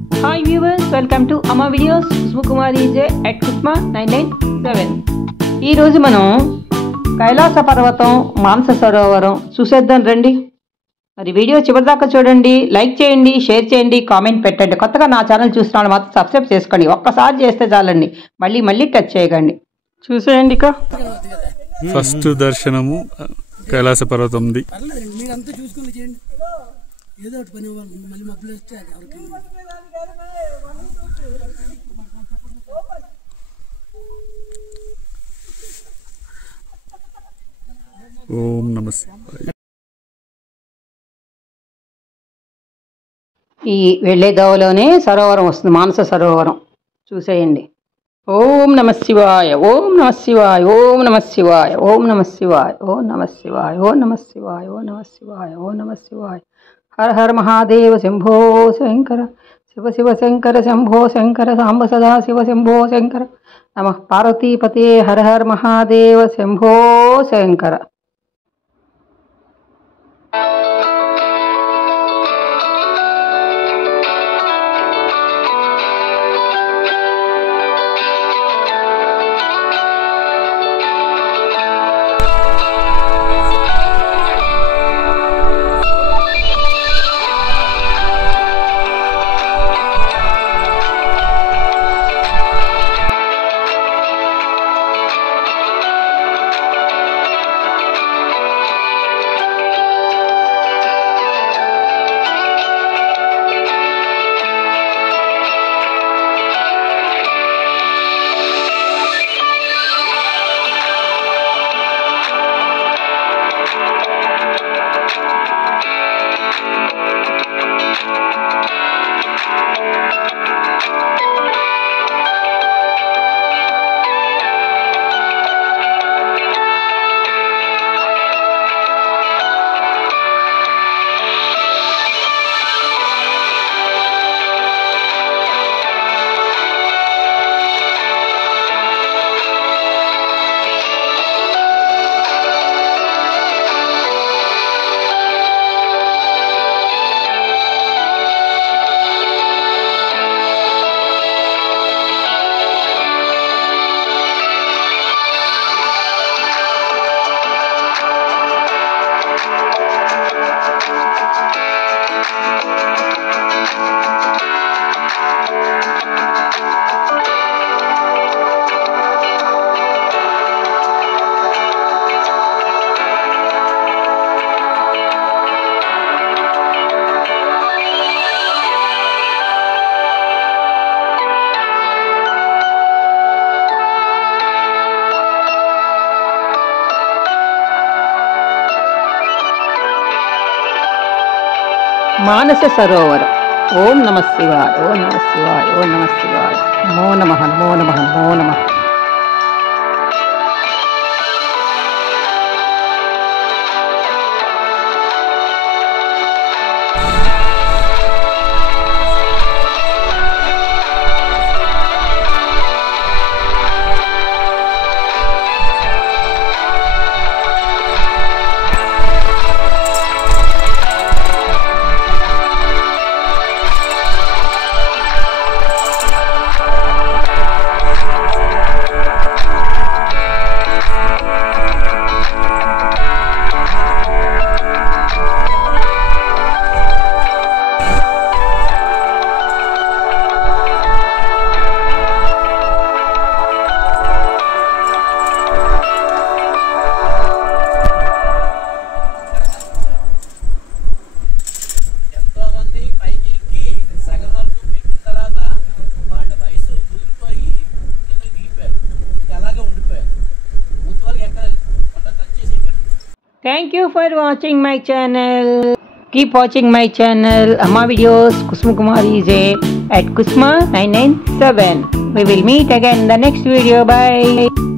Hi viewers, welcome to Amma Videos. Kusma Kumari J at Kusma 997. ఈ రోజు మనం కైలాస పర్వతం మానస సరోవరం చూసేద్దాం రండి. మరి వీడియో చివరిదాకా చూడండి, లైక్ చేయండి, షేర్ చేయండి, కామెంట్ పెట్టండి. కొత్తగా నా ఛానల్ చూసిన వాళ్ళు మాత్రం సబ్స్క్రైబ్ చేసుకోండి. ఒక్కసారి చేస్తే చాలండి, మళ్ళీ మళ్ళీ టచ్ చేయకండి. చూసేయండి. ఇక ఫస్ట్ దర్శనము కైలాస పర్వతంది. మీరంతా చూసుకుని చేయండి, ఏదో ఒకటి పని మళ్ళీ మబ్బులు వస్తే ఓం నమః శివాయ. ఈ వెళ్ళే దోవలోనే సరోవరం వస్తుంది, మానస సరోవరం. చూసేయండి. ఓం నమః శివాయ, ఓం నమః శివాయ, ఓం నమః శివాయ, ఓం నమః శివాయ, ఓం నమః శివాయ, ఓం నమః శివాయ, ఓం నమః శివాయ, ఓం నమః శివాయ. హర హర మహాదేవ శంభో శంకర, శివ శివ శంకర శంభో శంకర, సాంబ సదా శివ శంభో శంకర. నమః పార్వతీపతే హర హర మహాదేవ శంభో శంకర. మానస సరోవరం. ఓం నమః శివాయ, ఓం నమః శివాయ, ఓం నమః శివాయ, నమో నమః, నమో నమః, నమో నమః. Thank you for watching my channel. Keep watching my channel Amma Videos Kusma Kumari J at Kusma 997. We will meet again in the next video. Bye.